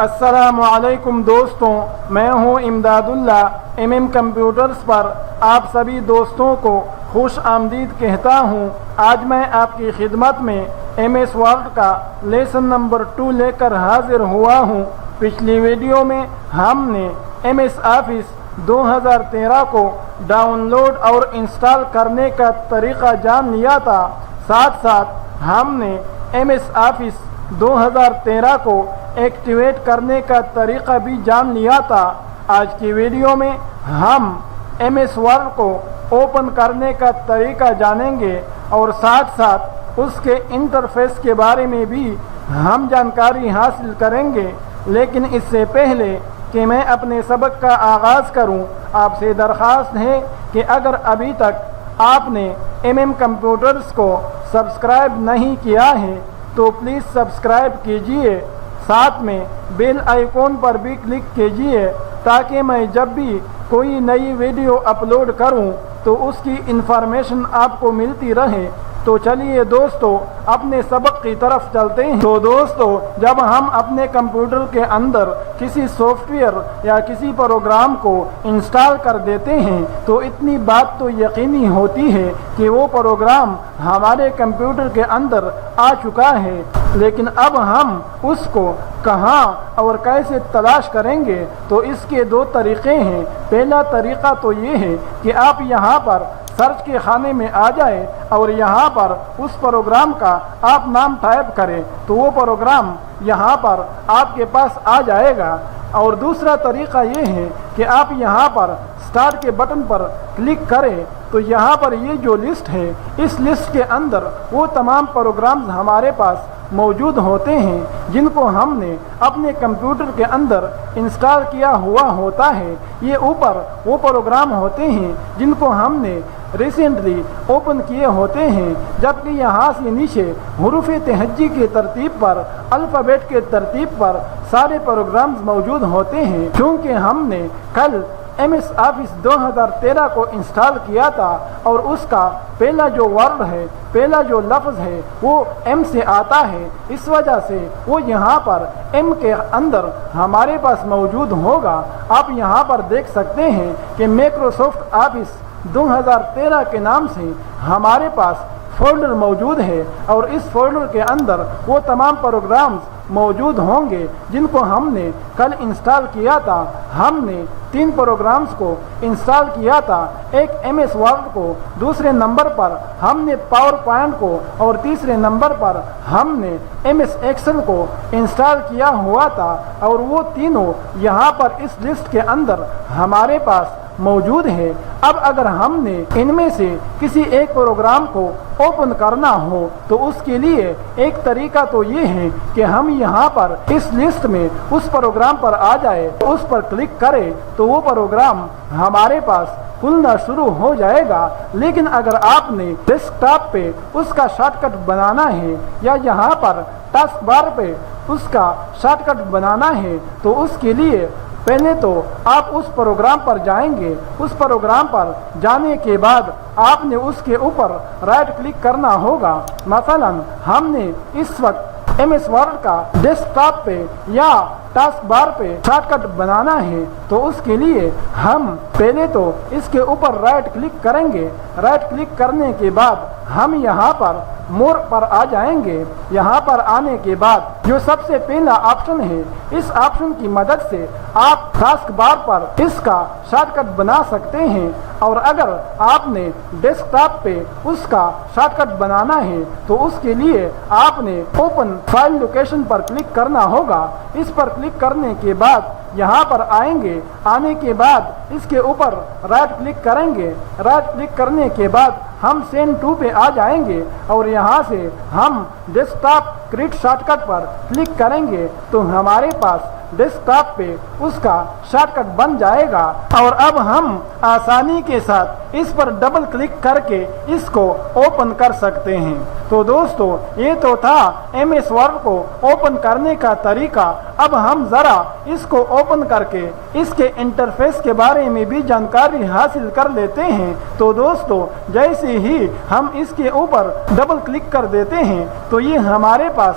السلام علیکم دوستوں، میں ہوں امداد اللہ MM کمپیوٹرز پر آپ سبھی دوستوں کو خوش آمدید کہتا ہوں۔ آج میں آپ کی خدمت میں MS ورڈ کا لیسن نمبر 2 لے کر حاضر ہوا ہوں۔ پچھلی ویڈیو میں ہم نے MS آفس 2013 کو ڈاؤن لوڈ اور انسٹال کرنے کا طریقہ جان لیا تھا، ساتھ ساتھ ہم نے MS آفس 2013 کو ایکٹیویٹ کرنے کا طریقہ بھی جان لیا تھا۔ آج کی ویڈیو میں ہم MS ورڈ کو اوپن کرنے کا طریقہ جانیں گے اور ساتھ ساتھ اس کے انٹرفیس کے بارے میں بھی ہم جانکاری حاصل کریں گے۔ لیکن اس سے پہلے کہ میں اپنے سبق کا آغاز کروں، آپ سے درخواست ہے کہ اگر ابھی تک آپ نے MM کمپیوٹرز کو سبسکرائب نہیں کیا ہے تو پلیز سبسکرائب کیجئے، ساتھ میں بیل آئیکن پر بھی کلک کیجئے تاکہ میں جب بھی کوئی نئی ویڈیو اپلوڈ کروں تو اس کی انفارمیشن آپ کو ملتی رہے۔ تو چلیے دوستو اپنے سبق کی طرف چلتے ہیں۔ تو دوستو جب ہم اپنے کمپیوٹر کے اندر کسی سافٹ ویئر یا کسی پروگرام کو انسٹال کر دیتے ہیں تو اتنی بات تو یقینی ہوتی ہے کہ وہ پروگرام ہمارے کمپیوٹر کے اندر آ چکا ہے، لیکن اب ہم اس کو کہاں اور کیسے تلاش کریں گے؟ تو اس کے دو طریقے ہیں۔ پہلا طریقہ تو یہ ہے کہ آپ یہاں پر سرچ کے خانے میں آ جائے اور یہاں پر اس پروگرام کا آپ نام ٹائپ کریں تو وہ پروگرام یہاں پر آپ کے پاس آ جائے گا۔ اور دوسرا طریقہ یہ ہے کہ آپ یہاں پر سٹارٹ کے بٹن پر کلک کریں تو یہاں پر یہ جو لسٹ ہے، اس لسٹ کے اندر وہ تمام پروگرامز ہمارے پاس موجود ہوتے ہیں جن کو ہم نے اپنے کمپیوٹر کے اندر انسٹال کیا ہوا ہوتا ہے۔ یہ اوپر وہ پروگرام ہوتے ہیں جن کو ہم نے ریسنٹلی اوپن کیے ہوتے ہیں، جبکہ یہاں سے نیچے حروف تہجی کی ترتیب پر، الفابیٹ کے ترتیب پر سارے پروگرامز موجود ہوتے ہیں۔ کیونکہ ہم نے کل MS آفس 2013 کو انسٹال کیا تھا اور اس کا پہلا جو ورڈ ہے، پہلا جو لفظ ہے وہ M سے آتا ہے، اس وجہ سے وہ یہاں پر M کے اندر ہمارے پاس موجود ہوگا۔ آپ یہاں پر دیکھ سکتے ہیں کہ مائکروسافٹ آفس 2013 کے نام سے ہمارے پاس فولڈر موجود ہے اور اس فولڈر کے اندر وہ تمام پروگرامز موجود ہوں گے جن کو ہم نے کل انسٹال کیا تھا۔ ہم نے 3 پروگرامز کو انسٹال کیا تھا، ایک MS ورڈ کو، دوسرے نمبر پر ہم نے پاور پوائنٹ کو اور تیسرے نمبر پر ہم نے MS ایکسل کو انسٹال کیا ہوا تھا، اور وہ تینوں یہاں پر اس لسٹ کے اندر ہمارے پاس موجود ہے۔ اب اگر ہم نے ان میں سے کسی ایک پروگرام کو اوپن کرنا ہو تو اس کے لیے ایک طریقہ تو یہ ہے کہ ہم یہاں پر اس لسٹ میں اس پروگرام پر آ جائے، اس پر کلک کرے تو وہ پروگرام ہمارے پاس کھلنا شروع ہو جائے گا۔ لیکن اگر آپ نے ڈیسک ٹاپ پہ اس کا شارٹ کٹ بنانا ہے یا یہاں پر ٹاسک بار پہ اس کا شارٹ کٹ بنانا ہے تو اس کے لیے پہلے تو آپ اس پروگرام پر جائیں گے۔ اس پروگرام پر جانے کے بعد آپ نے اس کے اوپر رائٹ کلک کرنا ہوگا۔ مثلا ہم نے اس وقت MS ورڈ کا ڈیسک ٹاپ پہ یا ٹاسک بار پہ شارٹ کٹ بنانا ہے تو اس کے لیے ہم پہلے تو اس کے اوپر رائٹ کلک کریں گے۔ رائٹ کلک کرنے کے بعد ہم یہاں پر مور پر آ جائیں گے۔ یہاں پر آنے کے بعد جو سب سے پہلا آپشن ہے، اس آپشن کی مدد سے آپ ٹاسک بار پر اس کا شارٹ کٹ بنا سکتے ہیں، اور اگر آپ نے ڈیسک ٹاپ پہ اس کا شارٹ کٹ بنانا ہے تو اس کے لیے آپ نے اوپن فائل لوکیشن پر کلک کرنا ہوگا۔ اس پر کلک کرنے کے بعد یہاں پر آئیں گے، آنے کے بعد اس کے اوپر رائٹ کلک کریں گے۔ رائٹ کلک کرنے کے بعد ہم سینڈ ٹو پہ آ جائیں گے اور یہاں سے ہم desktop create shortcut پر کلک کریں گے تو ہمارے پاس ڈیسک ٹاپ پہ اس کا شارٹ کٹ بن جائے گا، اور اب ہم آسانی کے ساتھ اس پر ڈبل کلک کر کے اس کو اوپن کر سکتے ہیں۔ تو دوستو یہ تو تھا MS ورڈ کو اوپن کرنے کا طریقہ۔ اب ہم ذرا اس کو اوپن کر کے اس کے انٹرفیس کے بارے میں بھی جانکاری حاصل کر لیتے ہیں۔ تو دوستو جیسے ہی ہم اس کے اوپر ڈبل کلک کر دیتے ہیں تو یہ ہمارے پاس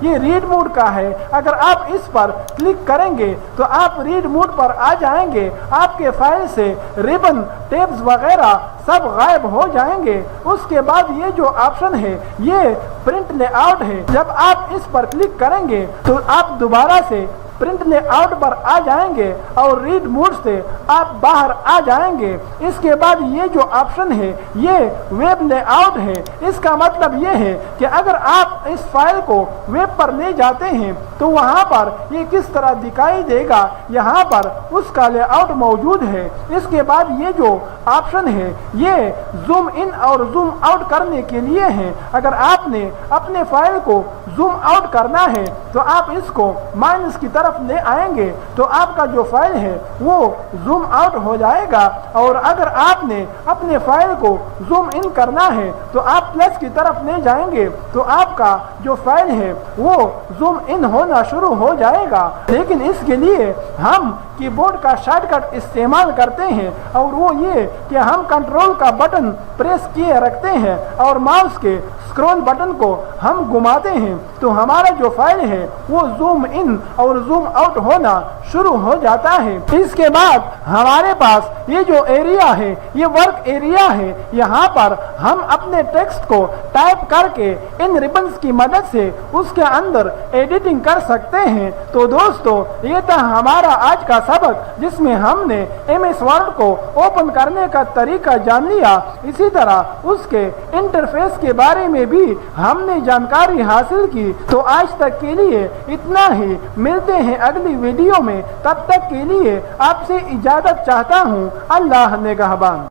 یہ ریڈ موڈ کا ہے. اگر آپ اس پر کلک کریں گے تو آپ ریڈ موڈ پر آ جائیں گے. آپ کے فائل سے ریبن ٹیبز وغیرہ سب غائب ہو جائیں گے. اس کے بعد یہ جو آپشن ہے یہ پرنٹ لے آؤٹ ہے. جب آپ اس پر کلک کریں گے تو آپ دوبارہ سے پرنٹ لے آؤٹ پر آ جائیں گے اور ریڈ موڈ سے آپ باہر آ جائیں گے. اس کے بعد یہ جو آپشن ہے یہ ویب لے آؤٹ ہے. اس کا مطلب یہ ہے کہ اگر آپ اس فائل کو ویب پر لے جاتے ہیں تو وہاں پر یہ کس طرح دکھائی دے گا, یہاں پر اس کا لے آؤٹ موجود ہے. اس کے بعد یہ جو آپشن ہے یہ زوم ان اور زوم آؤٹ کرنے کے لیے ہے. اگر آپ نے اپنے فائل کو زوم آؤٹ کرنا ہے تو آپ اس کو مائنس کی طرف لے آئیں گے تو آپ کا جو فائل ہے وہ زوم آؤٹ ہو جائے گا. اور اگر آپ نے اپنے فائل کو زوم ان کرنا ہے تو آپ پلس کی طرف لے جائیں گے تو آپ کا جو فائل ہے وہ زوم ان ہونا شروع ہو جائے گا. لیکن اس کے لیے ہم کی بورڈ کا شارٹ کٹ استعمال کرتے ہیں اور وہ یہ کہ ہم کنٹرول کا بٹن پریس کیے رکھتے ہیں اور ماؤس کے اسکرول بٹن کو ہم گھماتے ہیں تو ہمارا جو فائل ہے وہ زوم ان اور زوم آؤٹ ہونا شروع ہو جاتا ہے. اس کے بعد ہمارے پاس یہ جو ایریا ہے یہ ورک ایریا ہے. یہاں پر ہم اپنے ٹیکسٹ کو ٹائپ کر کے ان ریبنز کی مدد سے اس کے اندر ایڈیٹنگ کر سکتے ہیں. تو دوستو یہ تھا ہمارا آج کا سبق جس میں ہم نے ایم ایس ورڈ کو اوپن کرنے کا طریقہ جان لیا. اسی طرح اس کے انٹرفیس کے بارے میں بھی ہم نے جانکاری حاصل کی. تو آج تک کے لیے اتنا ہی. ملتے ہیں اگلی ویڈیو میں. تب تک کے لیے آپ سے اجازت چاہتا ہوں. اللہ نگہبان.